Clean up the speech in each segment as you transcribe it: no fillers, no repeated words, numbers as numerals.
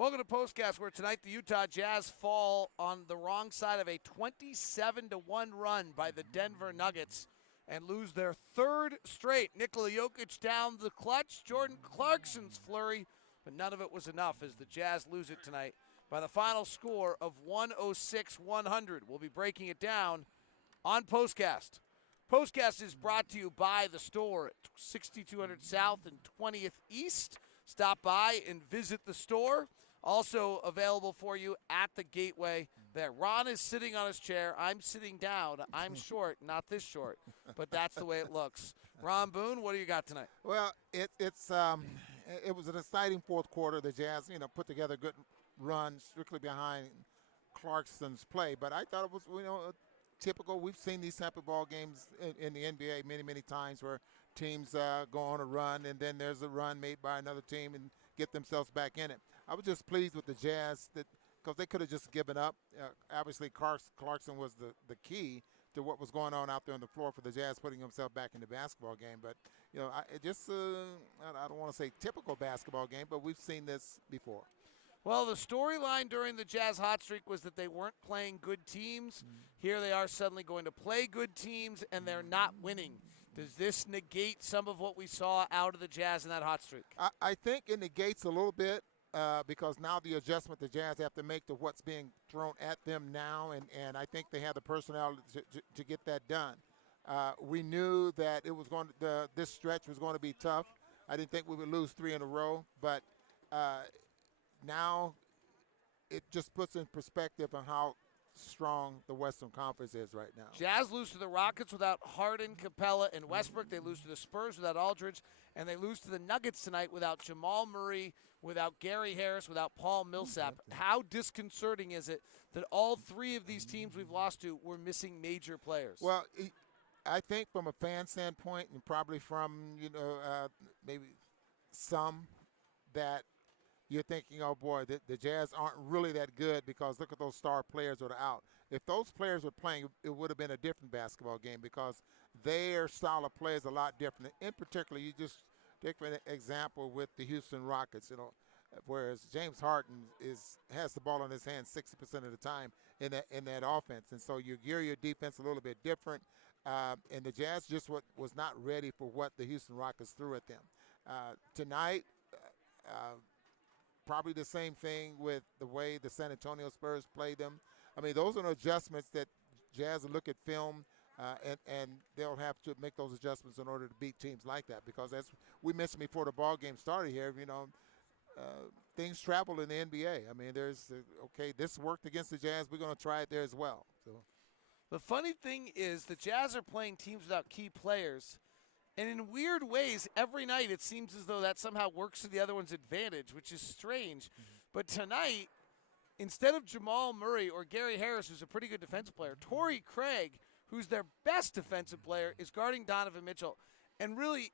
Welcome to POSTCAST, where tonight the Utah Jazz fall on the wrong side of a 27-1 run by the Denver Nuggets and lose their third straight. Nikola Jokic down the clutch, Jordan Clarkson's flurry, but none of it was enough as the Jazz lose it tonight by the final score of 106-100. We'll be breaking it down on POSTCAST. POSTCAST is brought to you by the store at 6200 South and 20th East. Stop by and visit the store. Also available for you at the Gateway there. Ron is sitting on his chair. I'm sitting down. I'm short, not this short, but that's the way it looks. Ron Boone, what do you got tonight? Well, it was an exciting fourth quarter. The Jazz, put together a good run strictly behind Clarkson's play. But I thought it was, typical. We've seen these type of ball games in the NBA many, many times where teams go on a run and then there's a run made by another team and get themselves back in it. I was just pleased with the Jazz because they could have just given up. Obviously, Clarkson was the key to what was going on out there on the floor for the Jazz, putting himself back in the basketball game. But, I don't want to say typical basketball game, but we've seen this before. Well, the storyline during the Jazz hot streak was that they weren't playing good teams. Here they are suddenly going to play good teams, and they're not winning. Does this negate some of what we saw out of the Jazz in that hot streak? I think it negates a little bit because now the adjustment the Jazz have to make to what's being thrown at them now, and I think they have the personnel to get that done. We knew that it was this stretch was going to be tough. I didn't think we would lose 3 in a row, but now it just puts in perspective on how strong the Western Conference is right now. Jazz lose to the Rockets without Harden, Capella, and Westbrook. They lose to the Spurs without Aldridge, and they lose to the Nuggets tonight without Jamal Murray, without Gary Harris, without Paul Millsap. How disconcerting is it that all three of these teams we've lost to were missing major players? Well, I think from a fan standpoint and probably from, maybe some that you're thinking, oh, boy, the Jazz aren't really that good because look at those star players that are out. If those players were playing, it would have been a different basketball game because their style of play is a lot different. In particular, you just take an example with the Houston Rockets, whereas James Harden has the ball in his hands 60% of the time in that offense. And so you gear your defense a little bit different. And the Jazz just was not ready for what the Houston Rockets threw at them. Tonight, probably the same thing with the way the San Antonio Spurs played them. I mean, those are adjustments that Jazz will look at film, and they'll have to make those adjustments in order to beat teams like that. Because as we mentioned before the ball game started here, things travel in the NBA. I mean, this worked against the Jazz. We're going to try it there as well. So, the funny thing is the Jazz are playing teams without key players. And in weird ways, every night it seems as though that somehow works to the other one's advantage, which is strange. But tonight, instead of Jamal Murray or Gary Harris, who's a pretty good defensive player, Torrey Craig, who's their best defensive player, is guarding Donovan Mitchell. And really,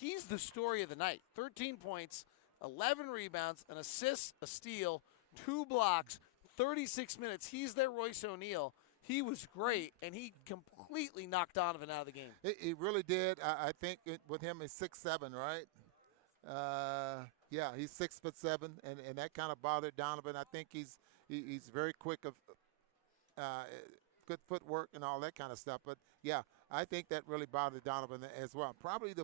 he's the story of the night. 13 points, 11 rebounds, an assist, a steal, 2 blocks, 36 minutes. He's their Royce O'Neal. He was great, and he completely knocked Donovan out of the game. He really did. I think with him, he's 6'7", right? Yeah, he's 6'7", and that kind of bothered Donovan. I think he's very quick of good footwork and all that kind of stuff. But, yeah, I think that really bothered Donovan as well. Probably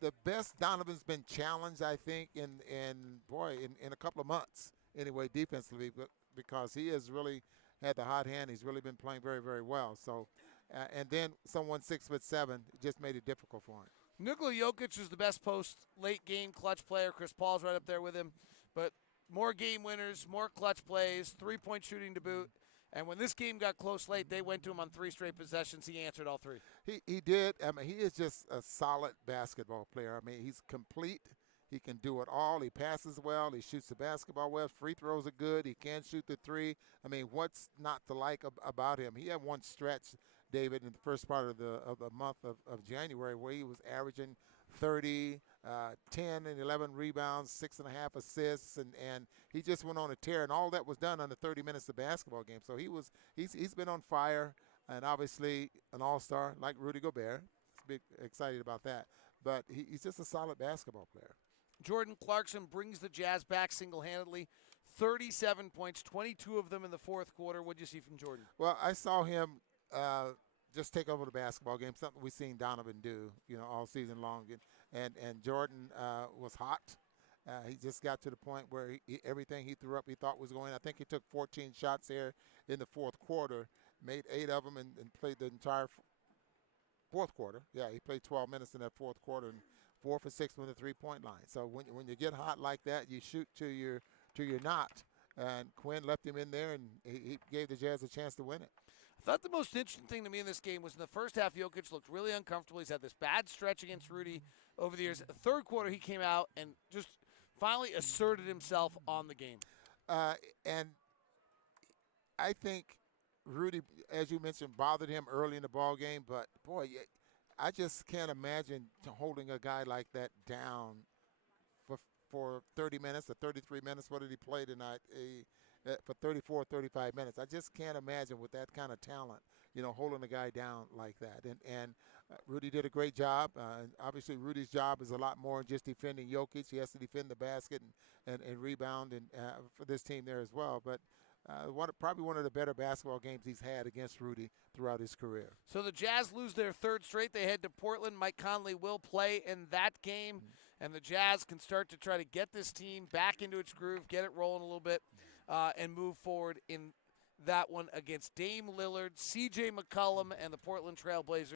the best Donovan's been challenged, I think, in a couple of months anyway, defensively, because he has really – had the hot hand. He's really been playing very, very well. So, and then someone 6'7" just made it difficult for him. Nikola Jokic is the best post-late game clutch player. Chris Paul's right up there with him. But more game winners, more clutch plays, three-point shooting to boot. And when this game got close late, they went to him on 3 straight possessions. He answered all 3. He did. I mean, he is just a solid basketball player. I mean, he's complete. He can do it all. He passes well. He shoots the basketball well. Free throws are good. He can shoot the 3. I mean, what's not to like about him? He had one stretch, David, in the first part of the month of January where he was averaging 30, 10 and 11 rebounds, 6.5 assists, and he just went on a tear. And all that was done under 30 minutes of basketball game. So he's been on fire, and obviously an all-star like Rudy Gobert. Big excited about that. But he's just a solid basketball player. Jordan Clarkson brings the Jazz back single-handedly. 37 points, 22 of them in the fourth quarter. What did you see from Jordan? Well, I saw him just take over the basketball game, something we've seen Donovan do, all season long. And Jordan was hot. He just got to the point where everything he threw up he thought was going. I think he took 14 shots there in the fourth quarter, made 8 of them, and played the entire fourth quarter. Yeah, he played 12 minutes in that fourth quarter and 4 for 6 from the three-point line. So when you get hot like that, you shoot to your knot. And Quinn left him in there, and he gave the Jazz a chance to win it. I thought the most interesting thing to me in this game was in the first half, Jokic looked really uncomfortable. He's had this bad stretch against Rudy over the years. The third quarter, he came out and just finally asserted himself on the game. And I think Rudy, as you mentioned, bothered him early in the ball game. But, boy, I just can't imagine holding a guy like that down for 30 minutes or 33 minutes. What did he play tonight? For 34, 35 minutes. I just can't imagine with that kind of talent, holding a guy down like that. And Rudy did a great job. Obviously, Rudy's job is a lot more than just defending Jokic. He has to defend the basket and rebound for this team there as well. But probably one of the better basketball games he's had against Rudy throughout his career. So the Jazz lose their third straight. They head to Portland. Mike Conley will play in that game. And the Jazz can start to try to get this team back into its groove, get it rolling a little bit, and move forward in that one against Dame Lillard, C.J. McCollum, and the Portland Trail Blazers.